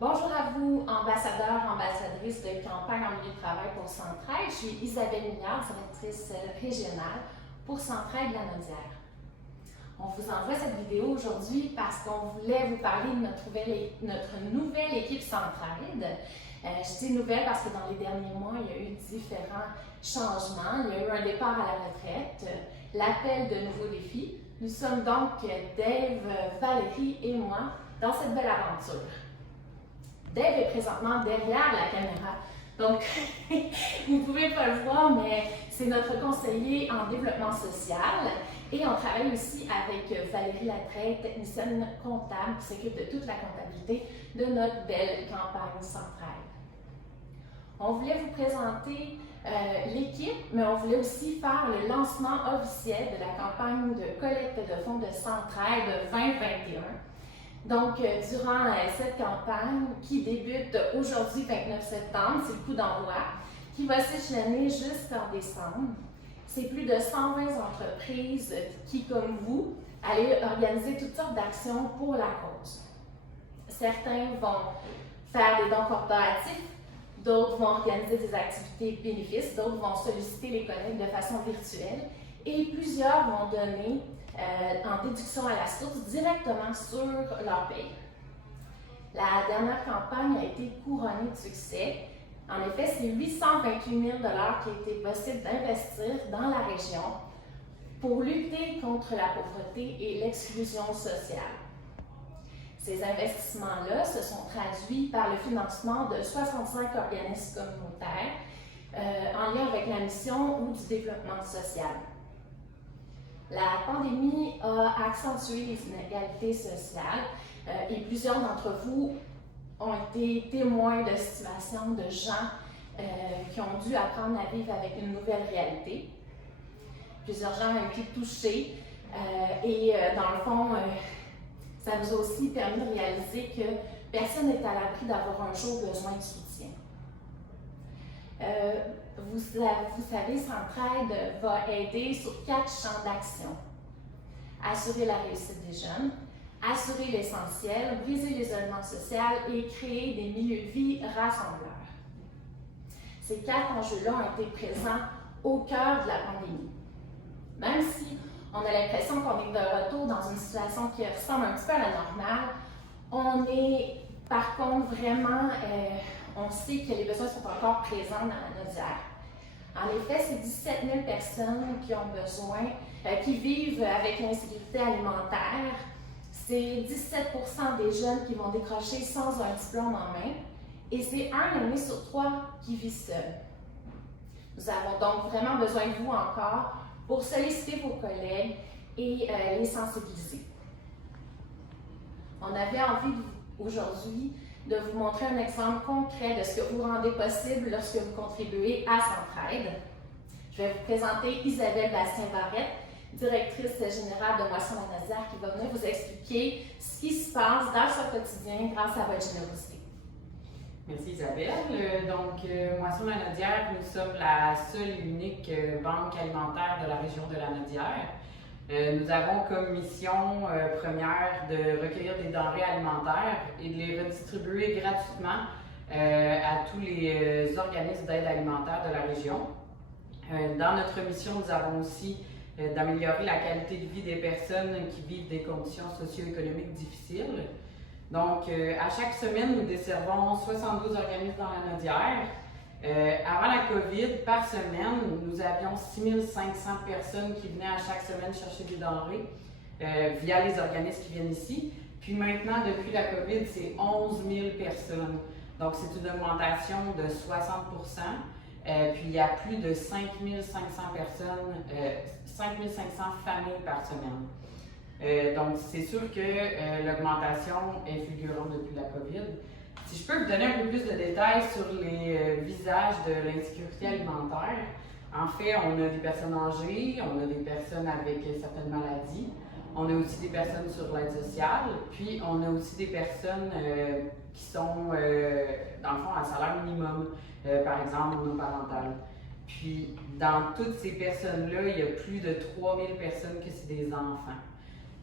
Bonjour à vous, ambassadeurs, ambassadrices de campagne en milieu de travail pour Centraide. Je suis Isabelle Mignard, directrice régionale pour Centraide Lanaudière. On vous envoie cette vidéo aujourd'hui parce qu'on voulait vous parler de notre nouvelle équipe Centraide. Je dis nouvelle parce que dans les derniers mois, il y a eu différents changements. Il y a eu un départ à la retraite, l'appel de nouveaux défis. Nous sommes donc Dave, Valérie et moi dans cette belle aventure. Dave est présentement derrière la caméra, donc vous ne pouvez pas le voir, mais c'est notre conseiller en développement social. Et on travaille aussi avec Valérie Latreille, technicienne comptable, qui s'occupe de toute la comptabilité de notre belle campagne Centraide. On voulait vous présenter l'équipe, mais on voulait aussi faire le lancement officiel de la campagne de collecte de fonds de Centraide 2021. Donc, durant cette campagne qui débute aujourd'hui, 29 septembre, c'est le coup d'envoi, qui va s'échelonner jusqu'en décembre. C'est plus de 120 entreprises qui, comme vous, allez organiser toutes sortes d'actions pour la cause. Certains vont faire des dons corporatifs, d'autres vont organiser des activités bénéfices, d'autres vont solliciter les collègues de façon virtuelle et plusieurs vont donner en déduction à la source directement sur leur paye. La dernière campagne a été couronnée de succès. En effet, c'est 828 000 $ qui a été possible d'investir dans la région pour lutter contre la pauvreté et l'exclusion sociale. Ces investissements-là se sont traduits par le financement de 65 organismes communautaires en lien avec la mission ou du développement social. La pandémie a accentué les inégalités sociales et plusieurs d'entre vous ont été témoins de situations de gens qui ont dû apprendre à vivre avec une nouvelle réalité. Plusieurs gens ont été touchés et dans le fond, ça nous a aussi permis de réaliser que personne n'est à l'abri d'avoir un jour besoin de soutien. Vous savez, Centraide va aider sur 4 champs d'action. Assurer la réussite des jeunes, assurer l'essentiel, briser l'isolement social et créer des milieux de vie rassembleurs. Ces 4 enjeux-là ont été présents au cœur de la pandémie. Même si on a l'impression qu'on est de retour dans une situation qui ressemble un petit peu à la normale, on est par contre vraiment, on sait que les besoins sont encore présents dans la Lanaudière. En effet, c'est 17 000 personnes qui ont besoin, qui vivent avec l'insécurité alimentaire. C'est 17 % des jeunes qui vont décrocher sans un diplôme en main. Et c'est 1 aîné sur 3 qui vit seul. Nous avons donc vraiment besoin de vous encore pour solliciter vos collègues et les sensibiliser. On avait envie aujourd'hui de vous montrer un exemple concret de ce que vous rendez possible lorsque vous contribuez à Centraide. Je vais vous présenter Isabelle Bastien-Barrette, directrice générale de Moisson Lanaudière, qui va venir vous expliquer ce qui se passe dans son quotidien grâce à votre générosité. Merci Isabelle. Moisson Lanaudière, nous sommes la seule et unique banque alimentaire de la région de Lanaudière. Nous avons comme mission première de recueillir des denrées alimentaires et de les redistribuer gratuitement à tous les organismes d'aide alimentaire de la région. Dans notre mission, nous avons aussi d'améliorer la qualité de vie des personnes qui vivent des conditions socio-économiques difficiles. Donc, à chaque semaine, nous desservons 72 organismes dans la Lanaudière. Avant la COVID, par semaine, nous avions 6500 personnes qui venaient à chaque semaine chercher des denrées via les organismes qui viennent ici. Puis maintenant, depuis la COVID, c'est 11 000 personnes. Donc, c'est une augmentation de 60 %. Puis il y a plus de 5500 personnes, 5500 familles par semaine. Donc, c'est sûr que l'augmentation est fulgurante depuis la COVID. Si je peux vous donner un peu plus de détails sur les visages de l'insécurité alimentaire, en fait, on a des personnes âgées, on a des personnes avec certaines maladies, on a aussi des personnes sur l'aide sociale, puis on a aussi des personnes qui sont, dans le fond, à salaire minimum, par exemple, monoparental. Puis, dans toutes ces personnes-là, il y a plus de 3000 personnes que c'est des enfants.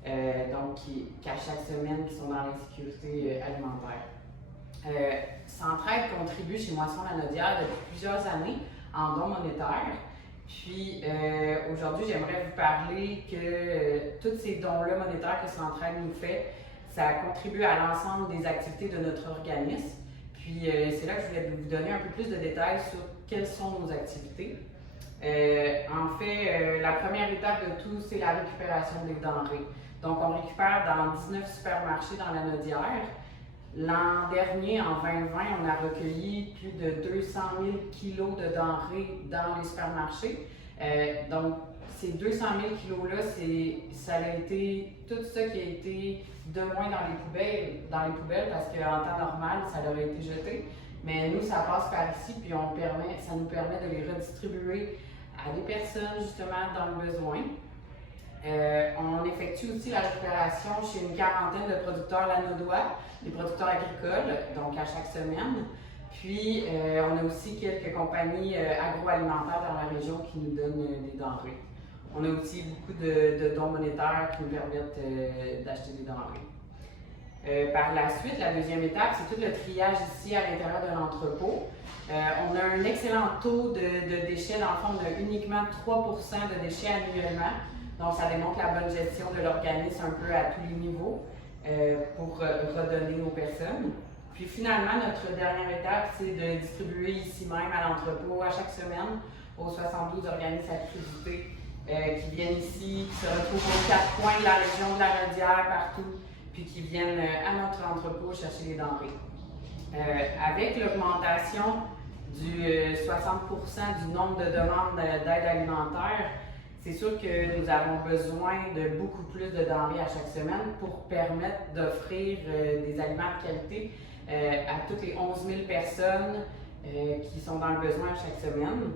Donc, qu'à chaque semaine, qui sont dans l'insécurité alimentaire. Centraide contribue chez Moisson Lanaudière depuis plusieurs années en dons monétaires. Puis aujourd'hui, j'aimerais vous parler que tous ces dons-là monétaires que Centraide nous fait, ça contribue à l'ensemble des activités de notre organisme. Puis c'est là que je voulais vous donner un peu plus de détails sur quelles sont nos activités. En fait, la première étape de tout, c'est la récupération des denrées. Donc, on récupère dans 19 supermarchés dans Lanaudière. L'an dernier, en 2020, on a recueilli plus de 200 000 kilos de denrées dans les supermarchés. Donc, ces 200 000 kilos-là, ça a été tout ça qui a été de moins dans les poubelles parce qu'en temps normal, ça aurait été jeté. Mais nous, ça passe par ici, puis ça nous permet de les redistribuer à des personnes justement dans le besoin. On effectue aussi la récupération chez une quarantaine de producteurs lanaudois, des producteurs agricoles, donc à chaque semaine. Puis, on a aussi quelques compagnies agroalimentaires dans la région qui nous donnent des denrées. On a aussi beaucoup de dons monétaires qui nous permettent d'acheter des denrées. Par la suite, la deuxième étape, c'est tout le triage ici à l'intérieur de l'entrepôt. On a un excellent taux de déchets. Dans le fond, on a uniquement 3 % de déchets annuellement. Donc, ça démontre la bonne gestion de l'organisme un peu à tous les niveaux pour redonner aux personnes. Puis finalement, notre dernière étape, c'est de distribuer ici même à l'entrepôt à chaque semaine aux 72 organismes accrédités qui viennent ici, qui se retrouvent aux 4 coins de la région de la Lanaudière, partout, puis qui viennent à notre entrepôt chercher les denrées. Avec l'augmentation du 60% du nombre de demandes d'aide alimentaire, c'est sûr que nous avons besoin de beaucoup plus de denrées à chaque semaine pour permettre d'offrir des aliments de qualité à toutes les 11 000 personnes qui sont dans le besoin à chaque semaine.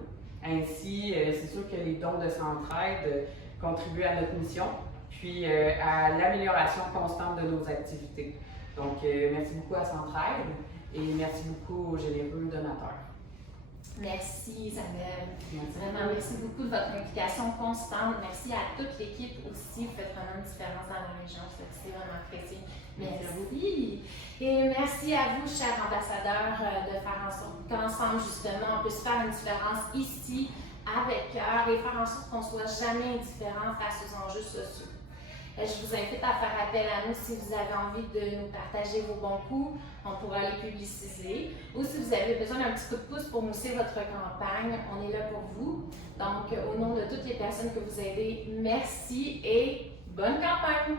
Ainsi, c'est sûr que les dons de Centraide contribuent à notre mission, puis à l'amélioration constante de nos activités. Donc, merci beaucoup à Centraide et merci beaucoup aux généreux donateurs. Merci Isabelle. Merci. Vraiment, merci beaucoup de votre implication constante. Merci à toute l'équipe aussi. Vous faites vraiment une différence dans la région. C'est vraiment apprécié. Merci. Et merci à vous, chers ambassadeurs, de faire en sorte qu'ensemble, justement, on puisse faire une différence ici, avec cœur, et faire en sorte qu'on ne soit jamais indifférent face aux enjeux sociaux. Je vous invite à faire appel à nous si vous avez envie de nous partager vos bons coups. On pourra les publiciser. Ou si vous avez besoin d'un petit coup de pouce pour mousser votre campagne, on est là pour vous. Donc, au nom de toutes les personnes que vous aidez, merci et bonne campagne!